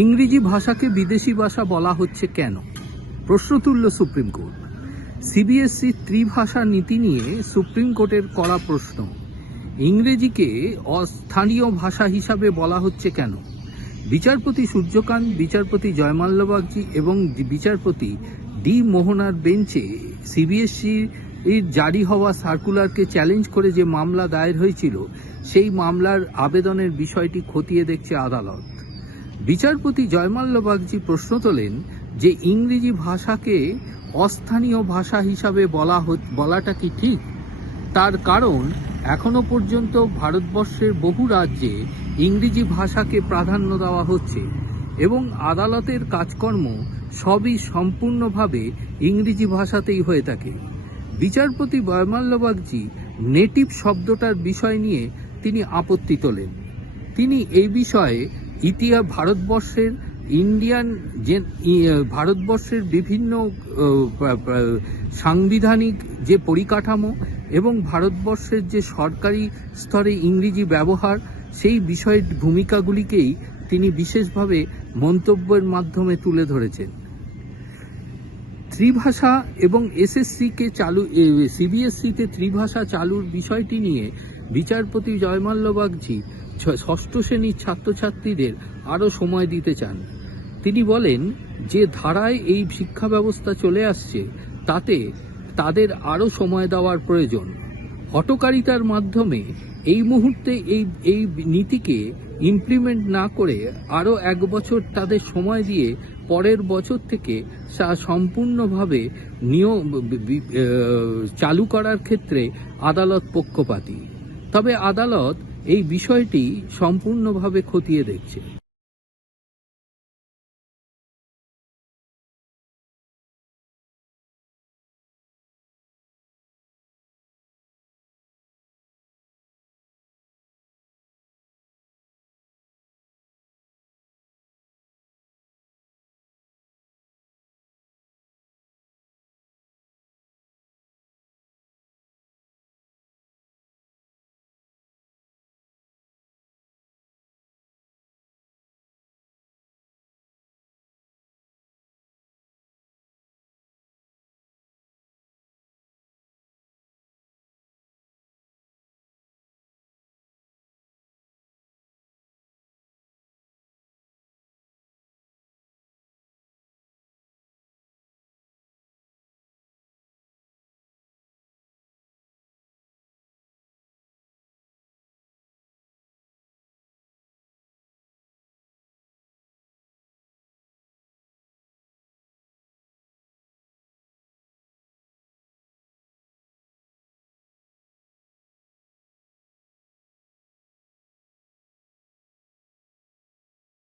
ইংরেজি ভাষাকে বিদেশি ভাষা বলা হচ্ছে কেন? প্রশ্ন তুলল সুপ্রিম কোর্ট। সিবিএসই ত্রিভাষা নীতি নিয়ে সুপ্রিম কোর্টের করা প্রশ্ন। ইংরেজিকে অস্থানীয় ভাষা হিসাবে বলা হচ্ছে কেন? বিচারপতি সূর্যকান্ত, বিচারপতি জয়মাল্য বাগচি এবং বিচারপতি ডি মোহনার বেঞ্চে সিবিএসইর জারি হওয়া সার্কুলারকে চ্যালেঞ্জ করে যে মামলা দায়ের হয়েছিল, সেই মামলার আবেদনের বিষয়টি খতিয়ে দেখছে আদালত। বিচারপতি জয়মাল্য বাগচি প্রশ্ন তোলেন যে ইংরেজি ভাষাকে অস্থানীয় ভাষা হিসাবে বলাটা কি ঠিক? তার কারণ এখনো পর্যন্ত ভারতবর্ষের বহু রাজ্যে ইংরেজি ভাষাকে প্রাধান্য দেওয়া হচ্ছে এবং আদালতের কাজকর্ম সবই সম্পূর্ণভাবে ইংরেজি ভাষাতেই হয়ে থাকে। বিচারপতি জয়মাল্য বাগচি নেটিভ শব্দটার বিষয় নিয়ে তিনি আপত্তি তোলেন। তিনি এই বিষয়ে ভারতবর্ষের বিভিন্ন সাংবিধানিক যে পরিকাঠামো এবং ভারতবর্ষের যে সরকারি স্তরে ইংরেজি ব্যবহার, সেই বিষয়ের ভূমিকাগুলিকেই তিনি বিশেষভাবে মন্তব্যের মাধ্যমে তুলে ধরেছেন। ত্রিভাষা এবং সিবিএসইতে ত্রিভাষা চালুর বিষয়টি নিয়ে বিচারপতি জয়মাল্য বাগচি ষষ্ঠ শ্রেণীর ছাত্রছাত্রীদের আরও সময় দিতে চান। তিনি বলেন যে ধারায় এই শিক্ষা ব্যবস্থা চলে আসছে, তাতে তাদের আরও সময় দেওয়ার প্রয়োজন। হঠকারিতার মাধ্যমে এই মুহূর্তে এই নীতিকে ইমপ্লিমেন্ট না করে আরও 1 বছর তাদের সময় দিয়ে পরের বছর থেকে সম্পূর্ণভাবে চালু করার ক্ষেত্রে আদালত পক্ষপাতী। তবে আদালত এই বিষয়টি সম্পূর্ণভাবে খতিয়ে দেখছে।